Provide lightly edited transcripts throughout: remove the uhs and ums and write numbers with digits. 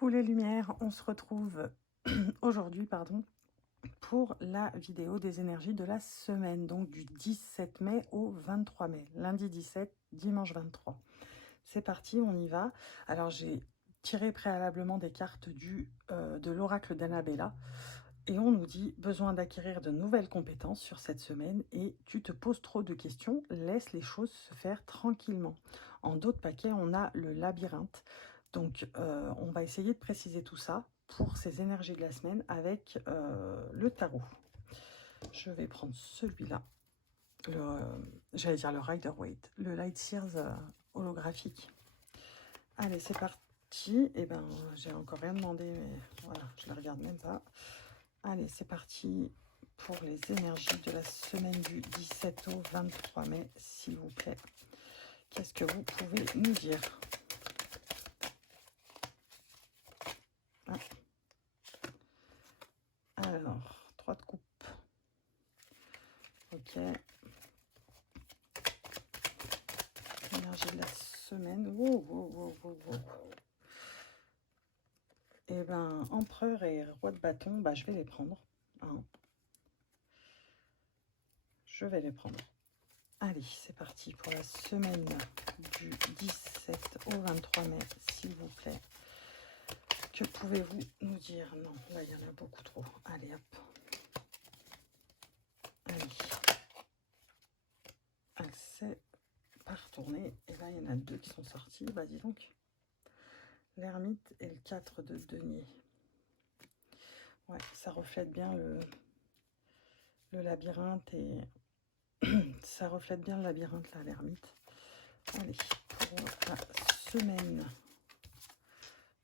Coucou les lumières, on se retrouve aujourd'hui, pour la vidéo des énergies de la semaine, donc du 17 mai au 23 mai, lundi 17, dimanche 23. C'est parti, on y va. Alors j'ai tiré préalablement des cartes de l'oracle d'Annabella et on nous dit besoin d'acquérir de nouvelles compétences sur cette semaine et tu te poses trop de questions, laisse les choses se faire tranquillement. En d'autres paquets, on a le labyrinthe. Donc, on va essayer de préciser tout ça pour ces énergies de la semaine avec le tarot. Je vais prendre celui-là, j'allais dire le Rider-Waite, le Light Sears holographique. Allez, c'est parti. Eh ben, j'ai encore rien demandé, mais voilà, je ne le regarde même pas. Allez, c'est parti pour les énergies de la semaine du 17 au 23 mai, s'il vous plaît. Qu'est-ce que vous pouvez nous dire? Ah. Alors, 3 de coupe. Ok. Énergie de la semaine. Wow, wow, wow, wow, wow. Eh ben, empereur et roi de bâton, bah, je vais les prendre. Hein. Je vais les prendre. Allez, c'est parti pour la semaine du 17 au 23 mai, s'il vous plaît. Que pouvez-vous nous dire? Non, là, il y en a beaucoup trop. Allez, hop. Allez. Elle s'est pas retournée. Et là, il y en a deux qui sont sortis. Bah, dis donc. L'ermite et le 4 de denier. Ouais, ça reflète bien le labyrinthe et ça reflète bien le labyrinthe, là, l'ermite. Allez, pour la semaine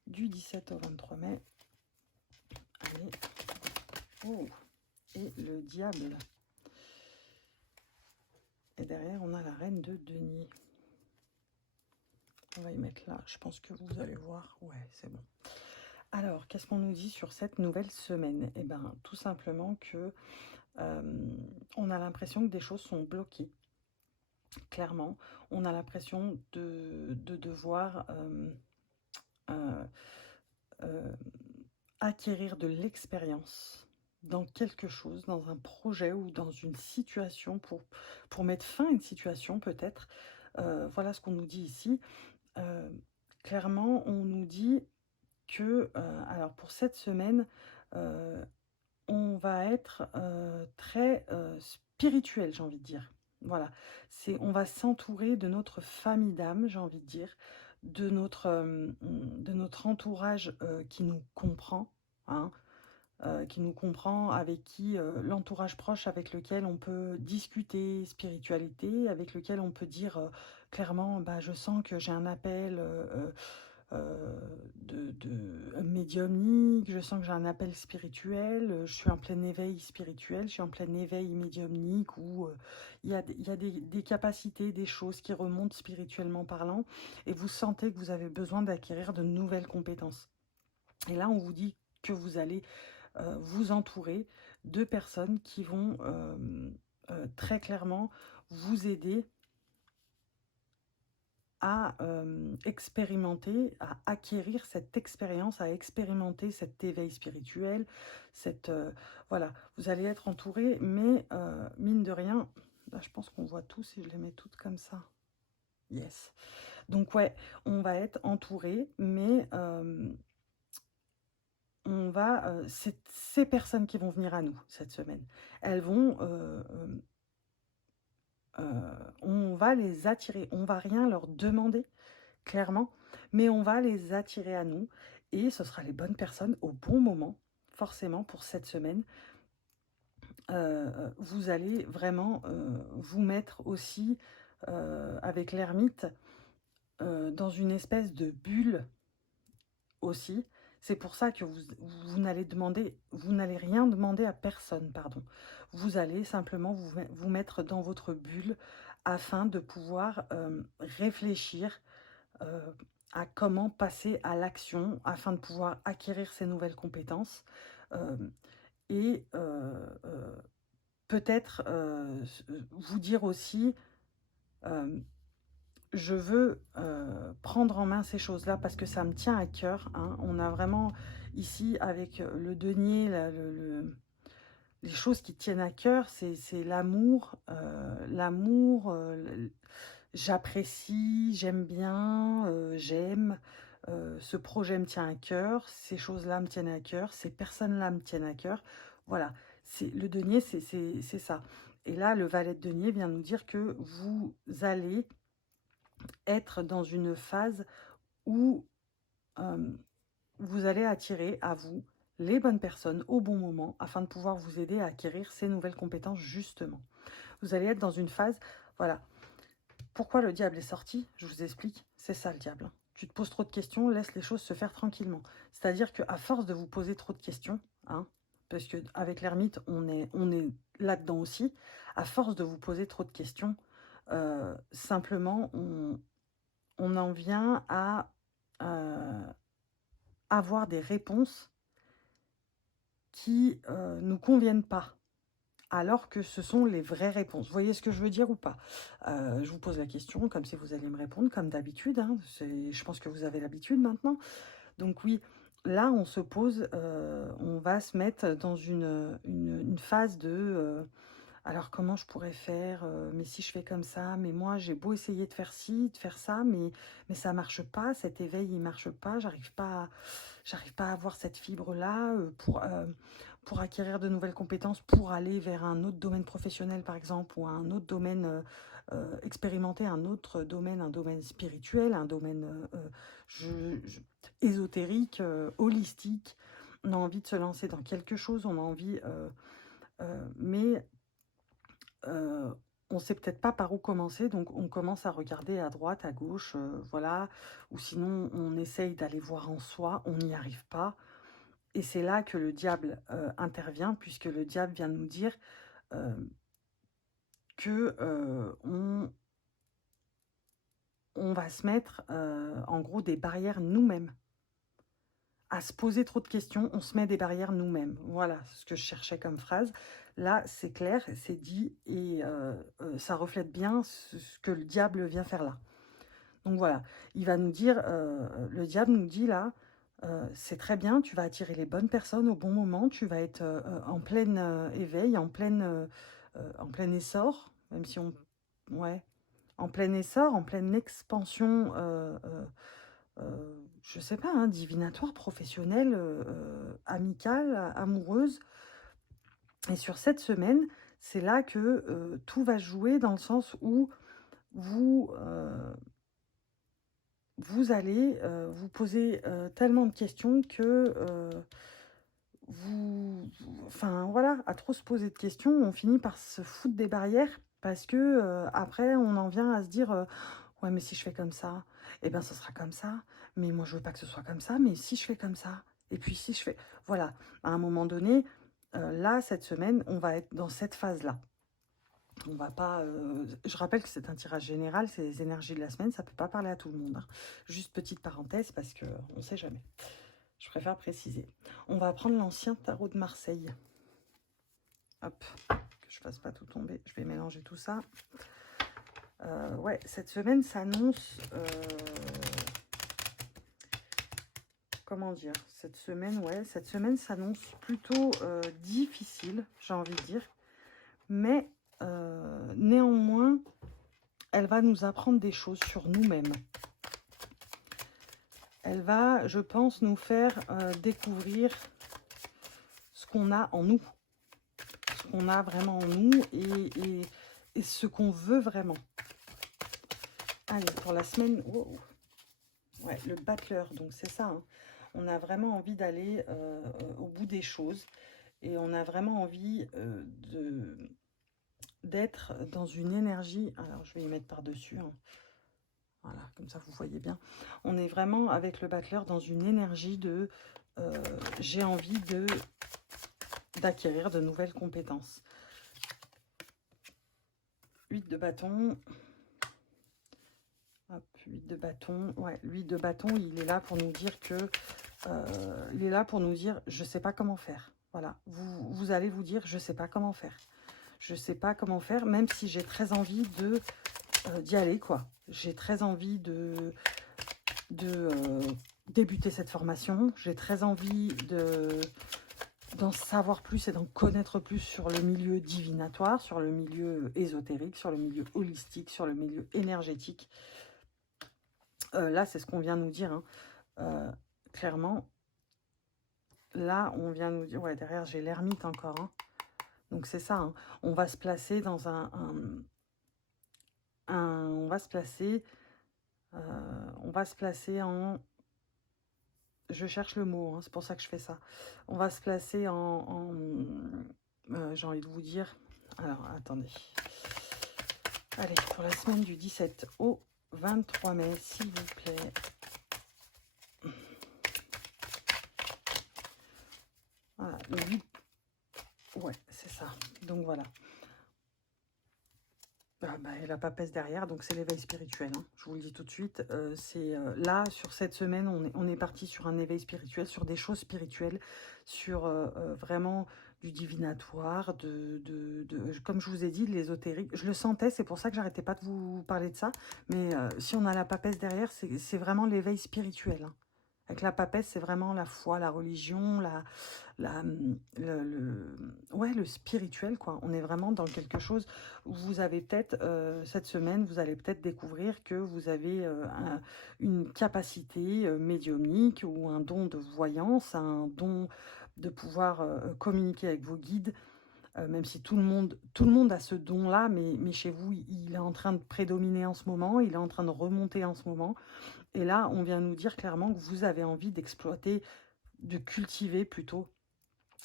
du 17 au 23 mai. Allez. Oh, et le diable. Et derrière, on a la reine de denier. On va y mettre là. Je pense que vous allez voir. Ouais, c'est bon. Alors, qu'est-ce qu'on nous dit sur cette nouvelle semaine? Eh bien, tout simplement que on a l'impression que des choses sont bloquées. Clairement, on a l'impression de devoir acquérir de l'expérience dans quelque chose, dans un projet ou dans une situation pour mettre fin à une situation peut-être. Voilà ce qu'on nous dit ici. Clairement, on nous dit que, alors pour cette semaine, on va être très spirituel, j'ai envie de dire. Voilà, on va s'entourer de notre famille d'âme, j'ai envie de dire, de notre entourage qui nous comprend, hein, avec qui l'entourage proche avec lequel on peut discuter spiritualité, avec lequel on peut dire clairement, bah, je sens que j'ai un appel médiumnique, je sens que j'ai un appel spirituel, je suis en plein éveil spirituel, je suis en plein éveil médiumnique, où il y a des capacités, des choses qui remontent spirituellement parlant, et vous sentez que vous avez besoin d'acquérir de nouvelles compétences. Et là, on vous dit que vous allez vous entourer de personnes qui vont très clairement vous aider à expérimenter, à acquérir cette expérience, à expérimenter cet éveil spirituel, voilà, vous allez être entouré, mais mine de rien, là je pense qu'on voit tout si je les mets toutes comme ça. Yes. Donc ouais, on va être entouré, mais on va, ces personnes qui vont venir à nous cette semaine, elles vont on va les attirer, on va rien leur demander, clairement, mais on va les attirer à nous et ce sera les bonnes personnes au bon moment, forcément pour cette semaine. Vous allez vraiment vous mettre aussi avec l'ermite dans une espèce de bulle aussi. C'est pour ça que vous n'allez rien demander à personne, pardon. Vous allez simplement vous mettre dans votre bulle afin de pouvoir réfléchir à comment passer à l'action, afin de pouvoir acquérir ces nouvelles compétences. Et peut-être vous dire aussi, je veux prendre en main ces choses-là parce que ça me tient à cœur. Hein. On a vraiment ici avec le denier, les choses qui tiennent à cœur, c'est l'amour. L'amour, j'apprécie, j'aime bien, j'aime. Ce projet me tient à cœur, ces choses-là me tiennent à cœur, ces personnes-là me tiennent à cœur. Voilà, le denier, c'est ça. Et là, le valet de denier vient nous dire que vous allez être dans une phase où vous allez attirer à vous les bonnes personnes au bon moment afin de pouvoir vous aider à acquérir ces nouvelles compétences justement. Vous allez être dans une phase, voilà. Pourquoi le diable est sorti? Je vous explique, c'est ça le diable. Tu te poses trop de questions, laisse les choses se faire tranquillement. C'est-à-dire qu'à force de vous poser trop de questions, hein, parce qu'avec l'ermite, on est là-dedans aussi, à force de vous poser trop de questions, simplement, on en vient à avoir des réponses qui nous conviennent pas, alors que ce sont les vraies réponses. Vous voyez ce que je veux dire ou pas? Je vous pose la question, comme si vous alliez me répondre, comme d'habitude. Hein, je pense que vous avez l'habitude maintenant. Donc oui, là, on se pose, on va se mettre dans une phase de... alors comment je pourrais faire? Mais si je fais comme ça, mais moi j'ai beau essayer de faire ci, de faire ça, mais ça marche pas, cet éveil il marche pas, j'arrive pas à avoir cette fibre-là pour acquérir de nouvelles compétences, pour aller vers un autre domaine professionnel par exemple, ou un autre domaine, expérimenter un autre domaine, un domaine spirituel, un domaine ésotérique, holistique. On a envie de se lancer dans quelque chose, on a envie... mais on sait peut-être pas par où commencer, donc on commence à regarder à droite, à gauche, voilà, ou sinon on essaye d'aller voir en soi, on n'y arrive pas. Et c'est là que le diable intervient, puisque le diable vient nous dire que on va se mettre en gros des barrières nous-mêmes. À se poser trop de questions, on se met des barrières nous-mêmes. Voilà ce que je cherchais comme phrase. Là, c'est clair, c'est dit, et ça reflète bien ce que le diable vient faire là. Donc voilà, il va nous dire, le diable nous dit là, c'est très bien, tu vas attirer les bonnes personnes au bon moment, tu vas être en plein éveil, en plein essor, même si on... Ouais, en plein essor, en pleine expansion... je sais pas, hein, divinatoire, professionnelle, amicale, amoureuse. Et sur cette semaine, c'est là que tout va jouer dans le sens où vous, vous allez vous poser tellement de questions que enfin voilà, à trop se poser de questions, on finit par se foutre des barrières parce que après, on en vient à se dire ouais, mais si je fais comme ça, eh bien, ce sera comme ça. Mais moi, je veux pas que ce soit comme ça. Mais si je fais comme ça, et puis si je fais... Voilà, à un moment donné, là, cette semaine, on va être dans cette phase-là. On va pas... je rappelle que c'est un tirage général, c'est les énergies de la semaine, ça peut pas parler à tout le monde. Hein. Juste petite parenthèse, parce que on sait jamais. Je préfère préciser. On va prendre l'ancien tarot de Marseille. Hop, que je fasse pas tout tomber. Je vais mélanger tout ça. Ouais, cette semaine s'annonce... comment dire? Cette semaine, ouais, cette semaine s'annonce plutôt difficile, j'ai envie de dire. Mais néanmoins, elle va nous apprendre des choses sur nous-mêmes. Elle va, je pense, nous faire découvrir ce qu'on a en nous. Ce qu'on a vraiment en nous et ce qu'on veut vraiment. Allez, pour la semaine... Wow. Ouais, le battleur, donc c'est ça. Hein. On a vraiment envie d'aller au bout des choses. Et on a vraiment envie d'être dans une énergie... Alors, je vais y mettre par-dessus. Hein. Voilà, comme ça, vous voyez bien. On est vraiment, avec le battleur, dans une énergie de... j'ai envie d'acquérir de nouvelles compétences. 8 de bâton. Hop, 8 de bâton. Ouais, 8 de bâton, il est là pour nous dire que... il est là pour nous dire, je ne sais pas comment faire. Voilà, vous allez vous dire, je ne sais pas comment faire. Je ne sais pas comment faire, même si j'ai très envie de d'y aller, quoi. J'ai très envie de débuter cette formation. J'ai très envie d'en savoir plus et d'en connaître plus sur le milieu divinatoire, sur le milieu ésotérique, sur le milieu holistique, sur le milieu énergétique. Là, c'est ce qu'on vient nous dire, hein. Clairement, là, on vient nous dire... Ouais, derrière, j'ai l'ermite encore, hein. Donc, c'est ça, hein. On va se placer dans on va se placer... on va se placer en... Je cherche le mot, hein, c'est pour ça que je fais ça. On va se placer j'ai envie de vous dire... Alors, attendez. Allez, pour la semaine du 17 au 23 mai, s'il vous plaît. Voilà, le 8... Ouais, c'est ça. Donc, voilà. Et la papesse derrière, donc c'est l'éveil spirituel, hein. Je vous le dis tout de suite. Là, sur cette semaine, on est parti sur un éveil spirituel, sur des choses spirituelles, sur vraiment du divinatoire, comme je vous ai dit, de l'ésotérique. Je le sentais, c'est pour ça que j'arrêtais pas de vous parler de ça. Mais si on a la papesse derrière, c'est vraiment l'éveil spirituel, hein. Avec la papesse, c'est vraiment la foi, la religion, ouais, le spirituel, quoi. On est vraiment dans quelque chose où vous avez peut-être, cette semaine, vous allez peut-être découvrir que vous avez une capacité médiumnique ou un don de voyance, un don de pouvoir communiquer avec vos guides, même si tout le monde a ce don-là, mais chez vous, il est en train de prédominer en ce moment, il est en train de remonter en ce moment. Et là, on vient nous dire clairement que vous avez envie d'exploiter, de cultiver plutôt,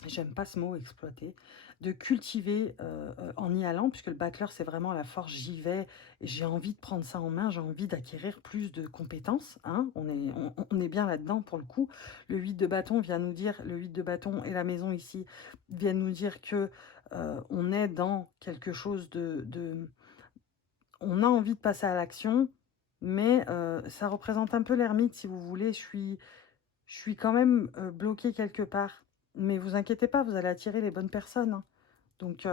j'aime pas ce mot exploiter, de cultiver en y allant, puisque le backleur c'est vraiment la force, j'y vais, j'ai envie de prendre ça en main, j'ai envie d'acquérir plus de compétences, hein. On est bien là-dedans pour le coup. Le 8 de bâton vient nous dire, le 8 de bâton et la maison ici viennent nous dire que on est dans quelque chose on a envie de passer à l'action, mais ça représente un peu l'ermite, si vous voulez. Je suis quand même bloquée quelque part. Mais vous inquiétez pas, vous allez attirer les bonnes personnes, hein. Donc,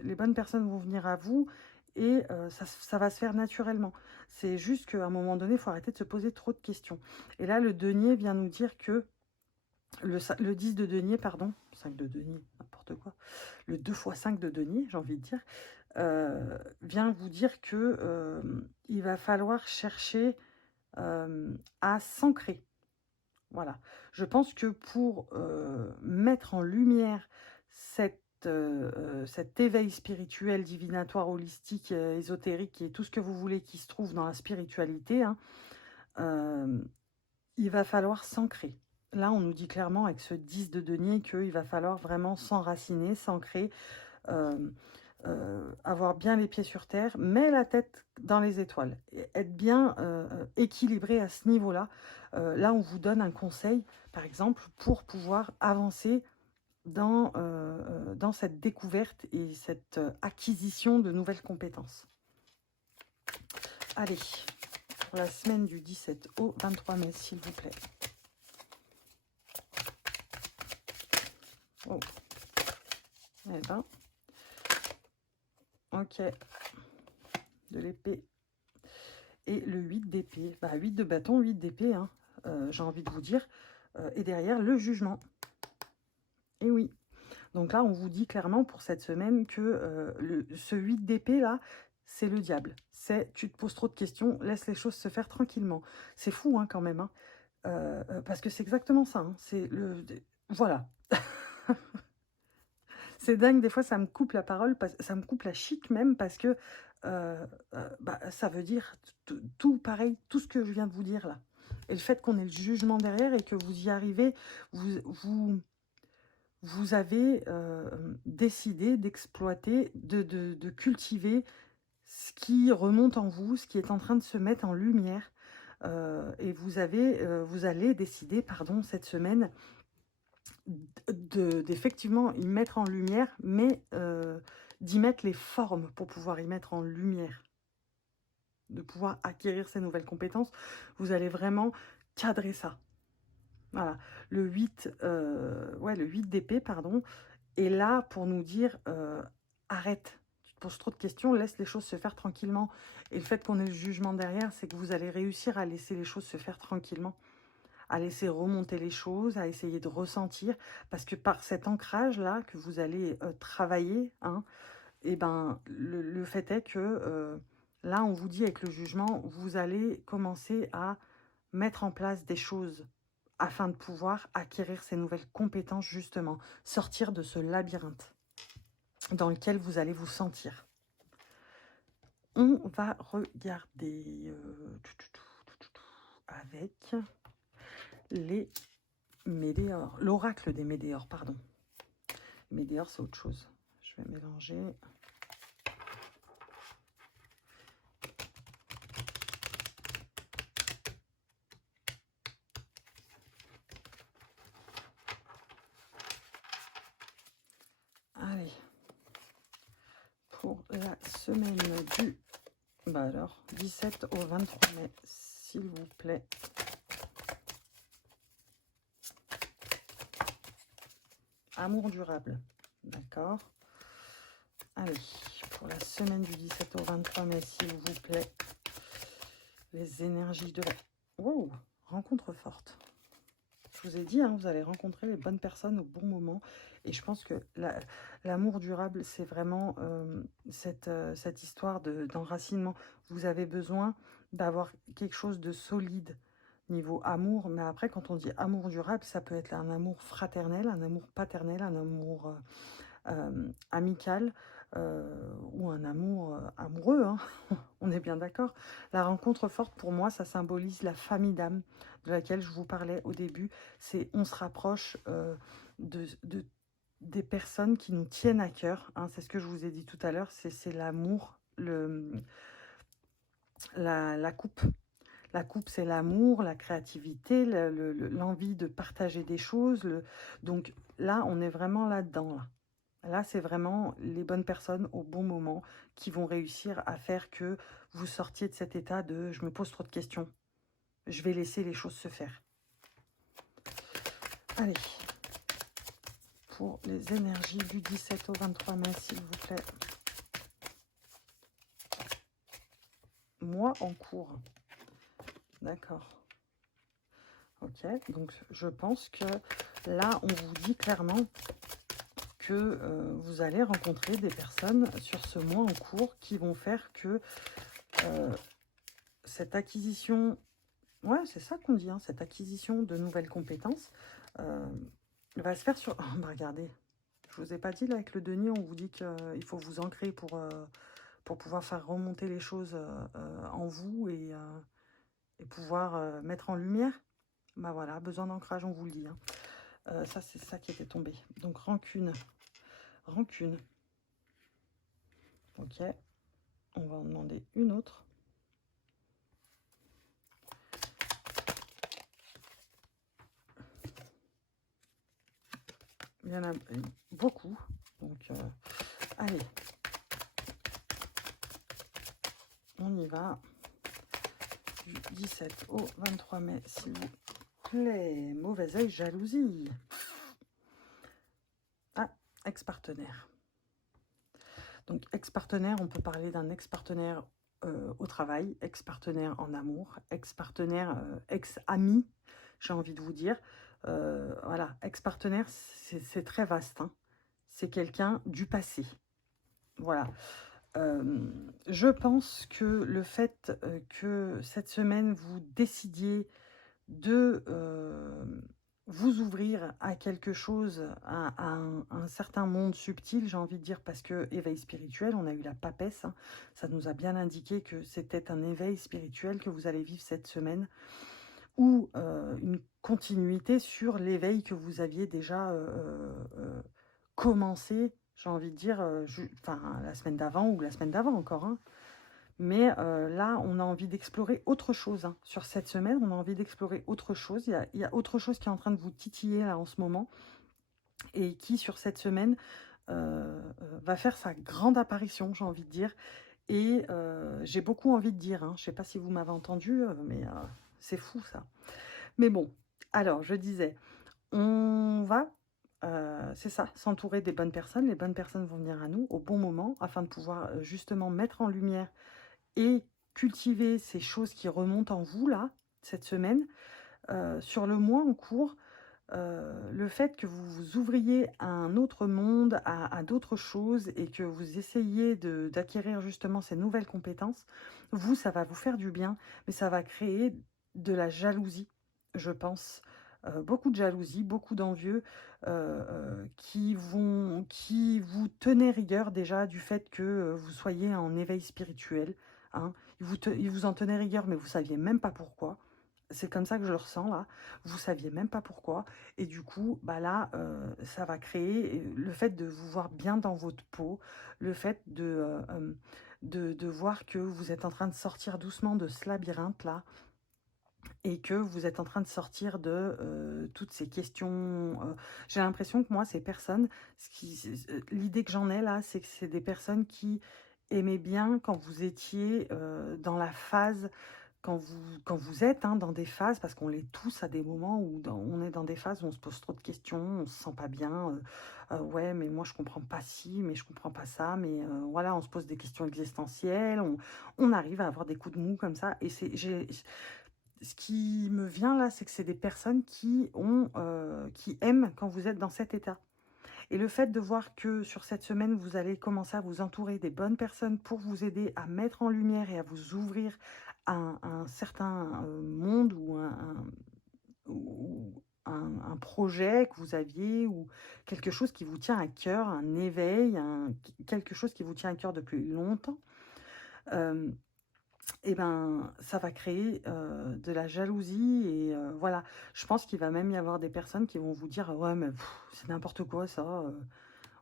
les bonnes personnes vont venir à vous et ça va se faire naturellement. C'est juste qu'à un moment donné, il faut arrêter de se poser trop de questions. Et là, le denier vient nous dire que... Le 10 de denier, pardon. 5 de denier, n'importe quoi. Le 2 x 5 de denier, j'ai envie de dire. Vient vous dire que il va falloir chercher à s'ancrer. Voilà. Je pense que pour mettre en lumière cet éveil spirituel, divinatoire, holistique, ésotérique et tout ce que vous voulez qui se trouve dans la spiritualité, hein, il va falloir s'ancrer. Là, on nous dit clairement avec ce 10 de denier qu'il va falloir vraiment s'enraciner, s'ancrer, avoir bien les pieds sur terre, mais la tête dans les étoiles, être bien équilibré à ce niveau-là. Là, on vous donne un conseil, par exemple, pour pouvoir avancer dans cette découverte et cette acquisition de nouvelles compétences. Allez, pour la semaine du 17 au 23 mai, s'il vous plaît. Oh. Eh ben... Ok, de l'épée. Et le 8 d'épée. 8 de bâton, 8 d'épée, hein, j'ai envie de vous dire. Et derrière, le jugement. Et oui. Donc là, on vous dit clairement pour cette semaine que ce 8 d'épée, là, c'est le diable. C'est, tu te poses trop de questions, laisse les choses se faire tranquillement. C'est fou, hein, quand même. Hein. Parce que c'est exactement ça. Hein. C'est le... Voilà. C'est dingue, des fois ça me coupe la parole, ça me coupe la chic même, parce que ça veut dire tout pareil, tout ce que je viens de vous dire là. Et le fait qu'on ait le jugement derrière et que vous y arrivez, vous avez décidé d'exploiter, de cultiver ce qui remonte en vous, ce qui est en train de se mettre en lumière. Et vous allez décider, pardon, cette semaine, d'effectivement y mettre en lumière, mais d'y mettre les formes pour pouvoir y mettre en lumière, de pouvoir acquérir ces nouvelles compétences. Vous allez vraiment cadrer ça. Voilà, le 8, le 8 d'épée, pardon, est là pour nous dire arrête, tu te pose trop de questions, laisse les choses se faire tranquillement. Et le fait qu'on ait le jugement derrière, c'est que vous allez réussir à laisser les choses se faire tranquillement, à laisser remonter les choses, à essayer de ressentir, parce que par cet ancrage-là que vous allez travailler, hein, et ben, le fait est que là, on vous dit avec le jugement, vous allez commencer à mettre en place des choses afin de pouvoir acquérir ces nouvelles compétences, justement, sortir de ce labyrinthe dans lequel vous allez vous sentir. On va regarder avec les météores, l'oracle des météores, pardon. Météores, c'est autre chose. Je vais mélanger. Allez, pour la semaine du 17 au 23 mai, s'il vous plaît. Amour durable, d'accord. Allez, pour la semaine du 17 au 23 mai, s'il vous plaît, les énergies de la... Wow, rencontre forte. Je vous ai dit, hein, vous allez rencontrer les bonnes personnes au bon moment. Et je pense que l'amour durable, c'est vraiment cette histoire d'enracinement. Vous avez besoin d'avoir quelque chose de solide niveau amour. Mais après, quand on dit amour durable, ça peut être un amour fraternel, un amour paternel, un amour amical ou un amour amoureux. Hein. On est bien d'accord. La rencontre forte, pour moi, ça symbolise la famille d'âme de laquelle je vous parlais au début. C'est on se rapproche des personnes qui nous tiennent à cœur. Hein. C'est ce que je vous ai dit tout à l'heure. C'est l'amour, la coupe. La coupe, c'est l'amour, la créativité, l'envie de partager des choses. Donc là, on est vraiment là-dedans. Là, c'est vraiment les bonnes personnes au bon moment qui vont réussir à faire que vous sortiez de cet état de « je me pose trop de questions, je vais laisser les choses se faire ». Allez, pour les énergies du 17 au 23 mai, s'il vous plaît. Mois en cours. D'accord. Ok, donc je pense que là, on vous dit clairement que vous allez rencontrer des personnes sur ce mois en cours qui vont faire que cette acquisition, ouais, c'est ça qu'on dit, hein, cette acquisition de nouvelles compétences va se faire sur... Oh, bah regardez, je vous ai pas dit, là, avec le denier, on vous dit qu'il faut vous ancrer pour pouvoir faire remonter les choses en vous et pouvoir mettre en lumière. Bah voilà, besoin d'ancrage, on vous le dit. Hein. Ça, c'est ça qui était tombé. Donc, rancune. Rancune. Ok. On va en demander une autre. Il y en a beaucoup. Donc, allez. On y va. Du 17 au 23 mai, s'il vous plaît. Mauvais œil, jalousie. Ah, ex-partenaire. Donc, ex-partenaire, on peut parler d'un ex-partenaire au travail, ex-partenaire en amour, ex-partenaire, ex-ami, j'ai envie de vous dire. Voilà, ex-partenaire, c'est très vaste. Hein. C'est quelqu'un du passé. Voilà. Je pense que le fait que cette semaine, vous décidiez de vous ouvrir à quelque chose, à un certain monde subtil, j'ai envie de dire, parce que éveil spirituel, on a eu la papesse, hein, ça nous a bien indiqué que c'était un éveil spirituel que vous allez vivre cette semaine, ou une continuité sur l'éveil que vous aviez déjà commencé, j'ai envie de dire, la semaine d'avant ou la semaine d'avant encore, hein. Mais là, on a envie d'explorer autre chose. Hein. Sur cette semaine, on a envie d'explorer autre chose. Il y a autre chose qui est en train de vous titiller là en ce moment. Et qui, sur cette semaine, va faire sa grande apparition, j'ai envie de dire. Et j'ai beaucoup envie de dire, hein, je ne sais pas si vous m'avez entendu, mais c'est fou ça. Mais bon, alors je disais, on va C'est ça, s'entourer des bonnes personnes. Les bonnes personnes vont venir à nous au bon moment afin de pouvoir justement mettre en lumière et cultiver ces choses qui remontent en vous, là, cette semaine. Sur le mois en cours, le fait que vous vous ouvriez à un autre monde, à d'autres choses et que vous essayiez d'acquérir justement ces nouvelles compétences, vous, ça va vous faire du bien, mais ça va créer de la jalousie, je pense. Beaucoup de jalousie, beaucoup d'envieux qui vous tenaient rigueur déjà du fait que vous soyez en éveil spirituel. Hein. Ils vous en tenaient rigueur, mais vous saviez même pas pourquoi. C'est comme ça que je le ressens là. Vous saviez même pas pourquoi. Et du coup, bah là, ça va créer le fait de vous voir bien dans votre peau, le fait de voir que vous êtes en train de sortir doucement de ce labyrinthe là, et que vous êtes en train de sortir de toutes ces questions. J'ai l'impression que moi, ces personnes, l'idée que j'en ai là, c'est que c'est des personnes qui aimaient bien quand vous étiez dans la phase quand vous êtes dans des phases, parce qu'on l'est tous à des moments où on est dans des phases où on se pose trop de questions, on se sent pas bien, ouais, mais moi je comprends pas ci, mais je comprends pas ça, mais voilà, on se pose des questions existentielles, on arrive à avoir des coups de mou comme ça, et ce qui me vient là, c'est que c'est des personnes qui aiment quand vous êtes dans cet état. Et le fait de voir que sur cette semaine, vous allez commencer à vous entourer des bonnes personnes pour vous aider à mettre en lumière et à vous ouvrir à un certain monde ou un projet que vous aviez ou quelque chose qui vous tient à cœur, un éveil, quelque chose qui vous tient à cœur depuis longtemps, euh, et ben, ça va créer de la jalousie et voilà. Je pense qu'il va même y avoir des personnes qui vont vous dire: «Ouais, mais c'est n'importe quoi ça,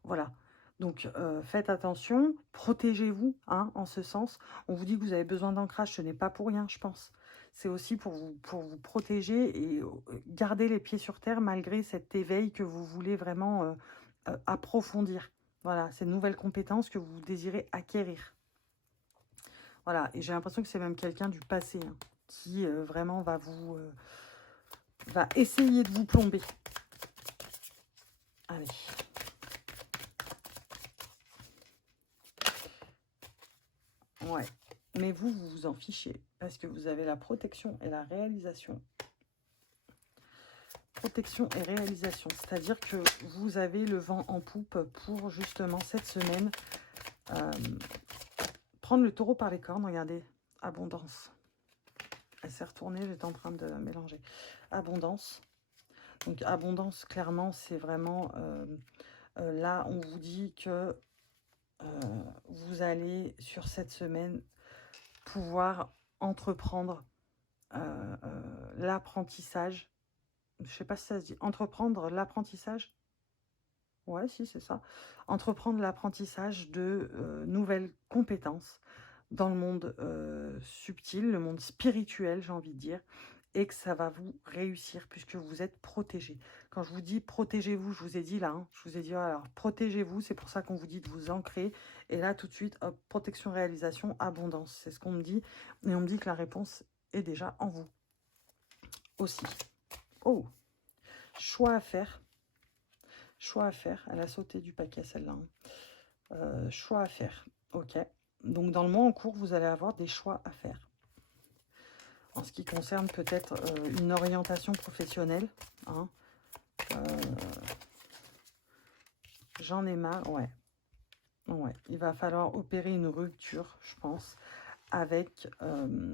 voilà. Donc faites attention, protégez-vous, en ce sens. On vous dit que vous avez besoin d'ancrage, ce n'est pas pour rien, je pense. C'est aussi pour vous protéger et garder les pieds sur terre malgré cet éveil que vous voulez vraiment approfondir. Voilà, ces nouvelles compétences que vous désirez acquérir. Voilà, et j'ai l'impression que c'est même quelqu'un du passé qui vraiment va essayer de vous plomber. Allez. Ouais. Mais vous vous en fichez parce que vous avez la protection et la réalisation. Protection et réalisation, c'est-à-dire que vous avez le vent en poupe pour justement cette semaine prendre le taureau par les cornes. Regardez, abondance. Elle s'est retournée, j'étais en train de mélanger. Abondance. Donc abondance, clairement, c'est vraiment... là, on vous dit que vous allez, sur cette semaine, pouvoir entreprendre l'apprentissage. Je ne sais pas si ça se dit. Entreprendre l'apprentissage. Ouais, si, c'est ça. Entreprendre l'apprentissage de nouvelles compétences dans le monde subtil, le monde spirituel, j'ai envie de dire, et que ça va vous réussir puisque vous êtes protégé. Quand je vous dis protégez-vous, je vous ai dit là, je vous ai dit alors protégez-vous, c'est pour ça qu'on vous dit de vous ancrer. Et là, tout de suite, hop, protection, réalisation, abondance. C'est ce qu'on me dit. Et on me dit que la réponse est déjà en vous aussi. Oh, choix à faire. Choix à faire. Elle a sauté du paquet, celle-là. Choix à faire. Ok. Donc, dans le mois en cours, vous allez avoir des choix à faire. En ce qui concerne peut-être une orientation professionnelle. J'en ai marre. Ouais. Ouais. Il va falloir opérer une rupture, je pense. Avec...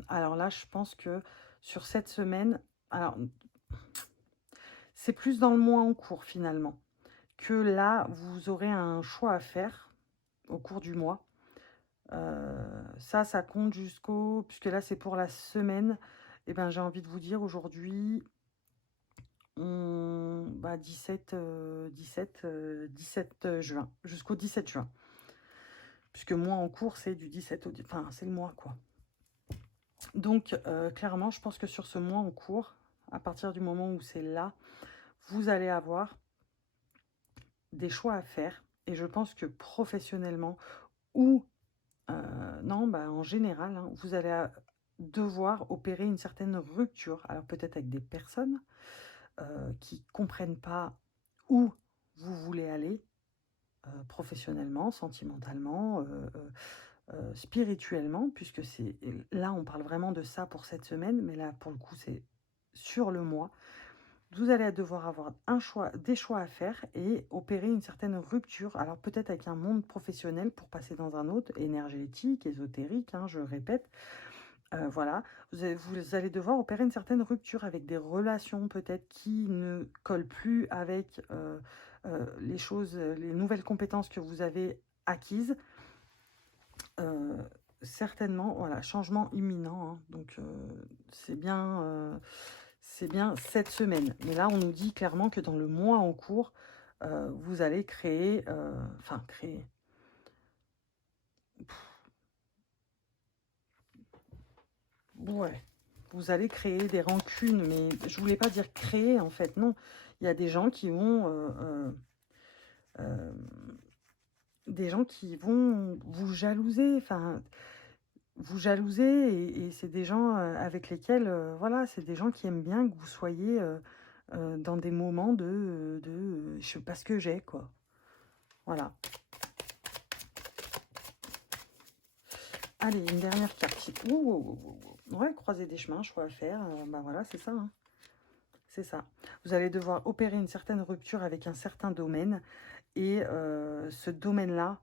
alors là, je pense que sur cette semaine... Alors, c'est plus dans le mois en cours, finalement. Que là, vous aurez un choix à faire au cours du mois. Ça compte jusqu'au... Puisque là, c'est pour la semaine. Et ben, j'ai envie de vous dire, aujourd'hui, 17 juin. Jusqu'au 17 juin. Puisque moi, en cours, c'est du 17 au... Enfin, c'est le mois, quoi. Donc, clairement, je pense que sur ce mois en cours, à partir du moment où c'est là, vous allez avoir des choix à faire. Et je pense que professionnellement, ou non, en général, vous allez devoir opérer une certaine rupture. Alors peut-être avec des personnes qui ne comprennent pas où vous voulez aller professionnellement, sentimentalement, spirituellement, puisque c'est là, on parle vraiment de ça pour cette semaine, mais là, pour le coup, c'est sur le mois. Vous allez devoir avoir des choix à faire et opérer une certaine rupture. Alors peut-être avec un monde professionnel pour passer dans un autre, énergétique, ésotérique, hein, je répète. Voilà, vous allez devoir opérer une certaine rupture avec des relations peut-être qui ne collent plus avec les choses, les nouvelles compétences que vous avez acquises. Certainement, voilà, changement imminent, hein, donc c'est bien cette semaine. Mais là, on nous dit clairement que dans le mois en cours, vous allez créer, ouais, vous allez créer des rancunes, mais je voulais pas dire créer, en fait, non. Il y a des gens qui vont, vous jalouser, enfin, vous jalouser, et c'est des gens avec lesquels, voilà, c'est des gens qui aiment bien que vous soyez dans des moments je sais pas ce que j'ai, quoi. Voilà. Allez, une dernière carte. Ouais, croiser des chemins, choix à faire. Bah voilà, c'est ça, hein. C'est ça. Vous allez devoir opérer une certaine rupture avec un certain domaine. Et ce domaine-là,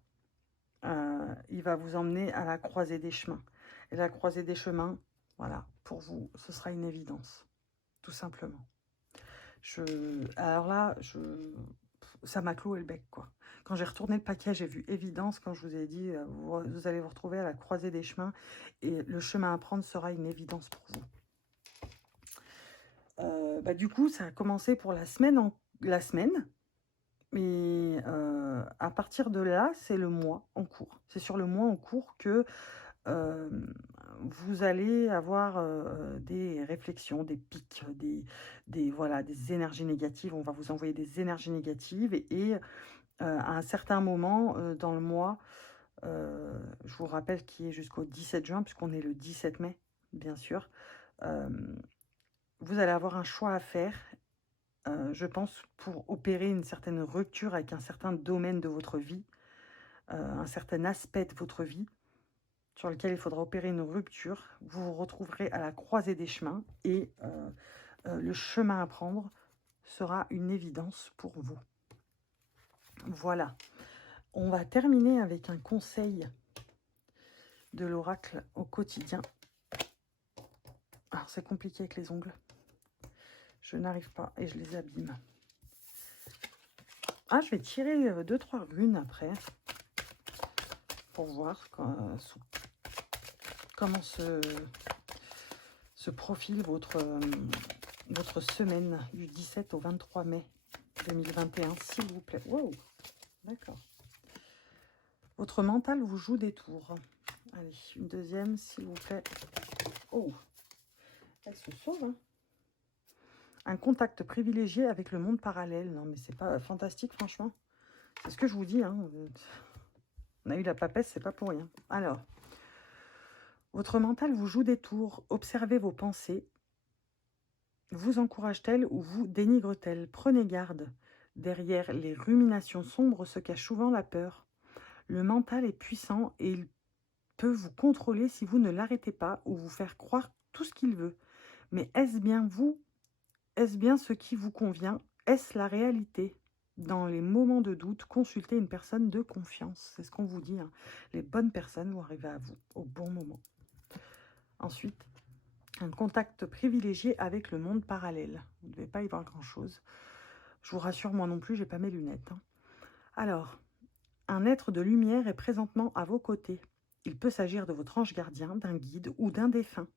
il va vous emmener à la croisée des chemins. Et la croisée des chemins, voilà, pour vous, ce sera une évidence. Tout simplement. Alors là, ça m'a cloué le bec, quoi. Quand j'ai retourné le paquet, j'ai vu évidence. Quand je vous ai dit, vous allez vous retrouver à la croisée des chemins. Et le chemin à prendre sera une évidence pour vous. Du coup, ça a commencé pour la semaine. Mais à partir de là, c'est le mois en cours. C'est sur le mois en cours que vous allez avoir des réflexions, des pics, voilà, des énergies négatives. On va vous envoyer des énergies négatives. Et à un certain moment dans le mois, je vous rappelle qu'il est jusqu'au 17 juin, puisqu'on est le 17 mai, bien sûr, vous allez avoir un choix à faire. Je pense, pour opérer une certaine rupture avec un certain domaine de votre vie, un certain aspect de votre vie, sur lequel il faudra opérer une rupture. Vous vous retrouverez à la croisée des chemins et le chemin à prendre sera une évidence pour vous. Voilà. On va terminer avec un conseil de l'oracle au quotidien. Alors, c'est compliqué avec les ongles. Je n'arrive pas et je les abîme. Ah, je vais tirer 2-3 runes après pour voir comment se profile votre semaine du 17 au 23 mai 2021, s'il vous plaît. Wow, d'accord. Votre mental vous joue des tours. Allez, une deuxième, s'il vous plaît. Oh, elle se sauve, hein. Un contact privilégié avec le monde parallèle. Non, mais c'est pas fantastique, franchement. C'est ce que je vous dis, hein. On a eu la papesse, c'est pas pour rien. Alors, votre mental vous joue des tours. Observez vos pensées. Vous encourage-t-elle ou vous dénigre-t-elle? Prenez garde. Derrière les ruminations sombres se cache souvent la peur. Le mental est puissant et il peut vous contrôler si vous ne l'arrêtez pas ou vous faire croire tout ce qu'il veut. Mais est-ce bien vous? Est-ce bien ce qui vous convient? Est-ce la réalité? Dans les moments de doute, consultez une personne de confiance. C'est ce qu'on vous dit, hein. Les bonnes personnes vont arriver à vous au bon moment. Ensuite, un contact privilégié avec le monde parallèle. Vous ne devez pas y voir grand-chose. Je vous rassure, moi non plus, j'ai pas mes lunettes, hein. Alors, un être de lumière est présentement à vos côtés. Il peut s'agir de votre ange gardien, d'un guide ou d'un défunt.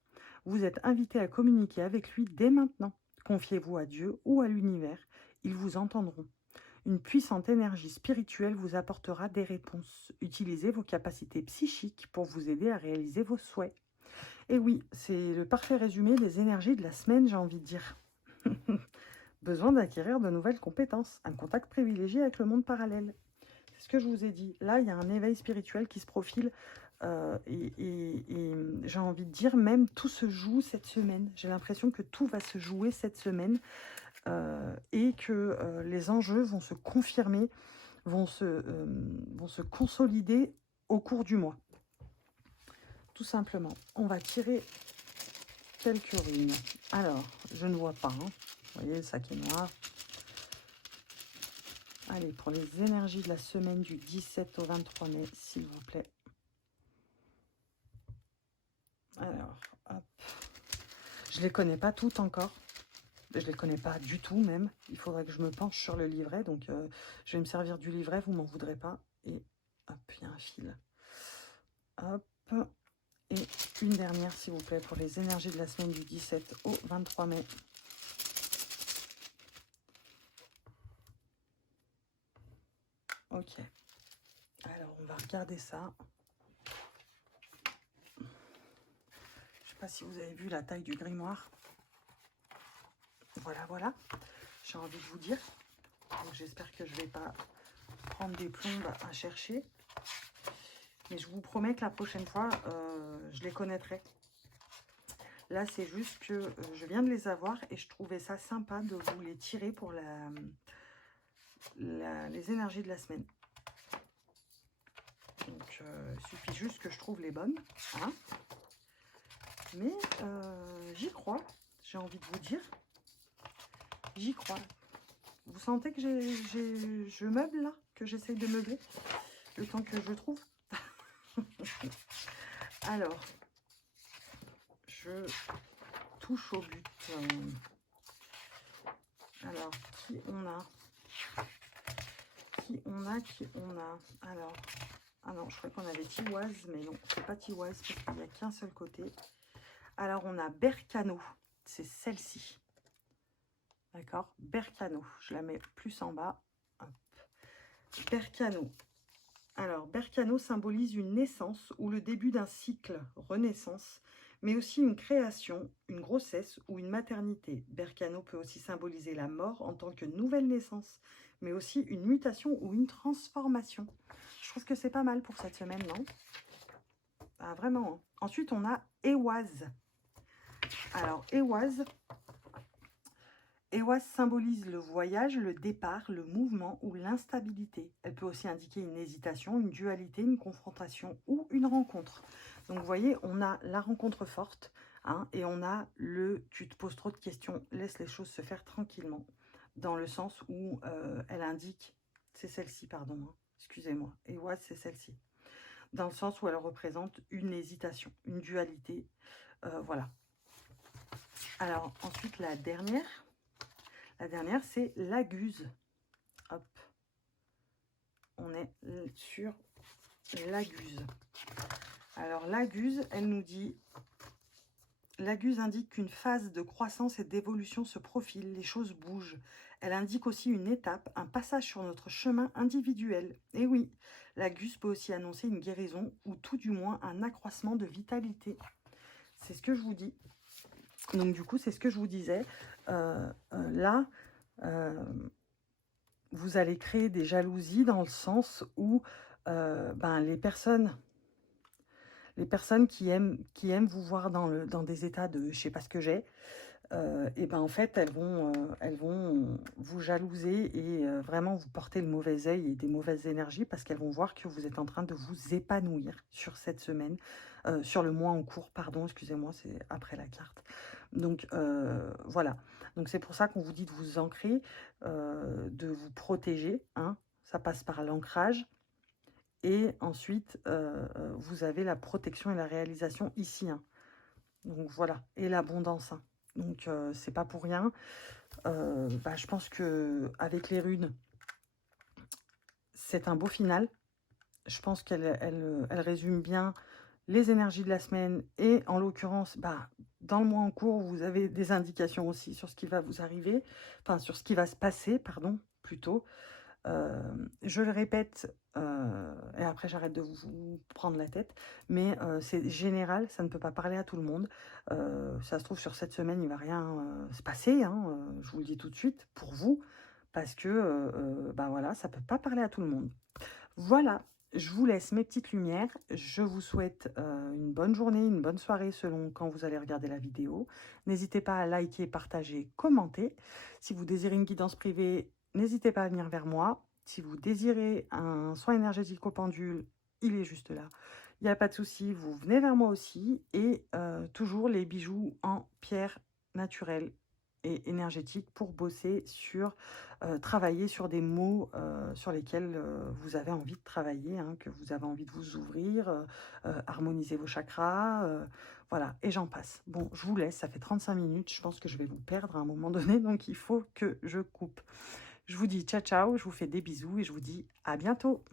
Vous êtes invité à communiquer avec lui dès maintenant. Confiez-vous à Dieu ou à l'univers, ils vous entendront. Une puissante énergie spirituelle vous apportera des réponses. Utilisez vos capacités psychiques pour vous aider à réaliser vos souhaits. Et oui, c'est le parfait résumé des énergies de la semaine, j'ai envie de dire. Besoin d'acquérir de nouvelles compétences, un contact privilégié avec le monde parallèle. C'est ce que je vous ai dit. Là, il y a un éveil spirituel qui se profile et j'ai envie de dire, même tout se joue cette semaine. J'ai l'impression que tout va se jouer cette semaine. et que les enjeux vont se confirmer, vont se consolider au cours du mois. Tout simplement. On va tirer quelques runes. Alors, je ne vois pas. Hein. Vous voyez, le sac est noir. Allez, pour les énergies de la semaine du 17 au 23 mai, s'il vous plaît. Alors, hop. Je ne les connais pas toutes encore. Je ne les connais pas du tout même. Il faudrait que je me penche sur le livret. Donc, je vais me servir du livret. Vous m'en voudrez pas. Et hop, il y a un fil. Hop. Et une dernière, s'il vous plaît, pour les énergies de la semaine du 17 au 23 mai. Ok. Alors, on va regarder ça. Je ne sais pas si vous avez vu la taille du grimoire. Voilà, voilà. J'ai envie de vous dire. Donc, j'espère que je ne vais pas prendre des plombes à chercher. Mais je vous promets que la prochaine fois, je les connaîtrai. Là, c'est juste que je viens de les avoir et je trouvais ça sympa de vous les tirer pour les énergies de la semaine. Donc, il suffit juste que je trouve les bonnes. Hein. Mais j'y crois, j'ai envie de vous dire. J'y crois. Vous sentez que je meuble là, que j'essaye de meubler le temps que je trouve. Alors, je touche au but. Alors, qui on a? Qui on a? Alors, ah non, je croyais qu'on avait Tiwaz, mais non, c'est pas Tiwaz parce qu'il n'y a qu'un seul côté. Alors, on a Berkano, c'est celle-ci. D'accord, Berkano, je la mets plus en bas. Hop. Berkano. Alors, Berkano symbolise une naissance ou le début d'un cycle, renaissance, mais aussi une création, une grossesse ou une maternité. Berkano peut aussi symboliser la mort en tant que nouvelle naissance, mais aussi une mutation ou une transformation. Je trouve que c'est pas mal pour cette semaine, non? Ah, vraiment. Hein. Ensuite, on a Ewaz. Alors, Ewaz symbolise le voyage, le départ, le mouvement ou l'instabilité. Elle peut aussi indiquer une hésitation, une dualité, une confrontation ou une rencontre. Donc, vous voyez, on a la rencontre forte hein, et on a le « tu te poses trop de questions, laisse les choses se faire tranquillement » dans le sens où elle indique, c'est celle-ci, pardon, hein, excusez-moi, Ewaz, c'est celle-ci. Dans le sens où elle représente une hésitation, une dualité, voilà. Alors, ensuite, la dernière, c'est l'aguse. Hop. On est sur l'aguse. Alors, l'aguse, elle nous dit... L'aguse indique qu'une phase de croissance et d'évolution se profile, les choses bougent. Elle indique aussi une étape, un passage sur notre chemin individuel. Et oui, l'aguse peut aussi annoncer une guérison ou tout du moins un accroissement de vitalité. C'est ce que je vous dis. Donc, du coup, c'est ce que je vous disais. Là... vous allez créer des jalousies dans le sens où les personnes qui aiment vous voir dans des états de je sais pas ce que j'ai, et ben en fait elles vont vous jalouser et vraiment vous porter le mauvais œil et des mauvaises énergies parce qu'elles vont voir que vous êtes en train de vous épanouir sur cette semaine, sur le mois en cours, pardon, excusez-moi, c'est après la carte. Donc voilà, donc c'est pour ça qu'on vous dit de vous ancrer, de vous protéger, hein. Ça passe par l'ancrage. Et ensuite, vous avez la protection et la réalisation ici. Hein. Donc voilà, et l'abondance. Hein. Donc c'est pas pour rien. Je pense que avec les runes, c'est un beau final. Je pense qu'elle résume bien les énergies de la semaine. Et en l'occurrence, dans le mois en cours, vous avez des indications aussi sur ce qui va vous arriver. Enfin, sur ce qui va se passer, pardon, plutôt. Je le répète, et après j'arrête de vous prendre la tête, mais c'est général, ça ne peut pas parler à tout le monde. Ça se trouve sur cette semaine, il ne va rien se passer, hein, je vous le dis tout de suite, pour vous, parce que voilà, ça ne peut pas parler à tout le monde. Voilà, Je vous laisse mes petites lumières. Je vous souhaite une bonne journée, une bonne soirée selon quand vous allez regarder la vidéo. N'hésitez pas à liker, partager, commenter. Si vous désirez une guidance privée, n'hésitez pas à venir vers moi. Si vous désirez un soin énergétique au pendule, il est juste là. Il n'y a pas de souci, vous venez vers moi aussi. Et toujours les bijoux en pierre naturelle et énergétique pour bosser sur, travailler sur des mots sur lesquels vous avez envie de travailler, hein, que vous avez envie de vous ouvrir, harmoniser vos chakras, voilà, et j'en passe. Bon, je vous laisse, ça fait 35 minutes, je pense que je vais vous perdre à un moment donné, donc il faut que je coupe. Je vous dis ciao ciao, je vous fais des bisous et je vous dis à bientôt.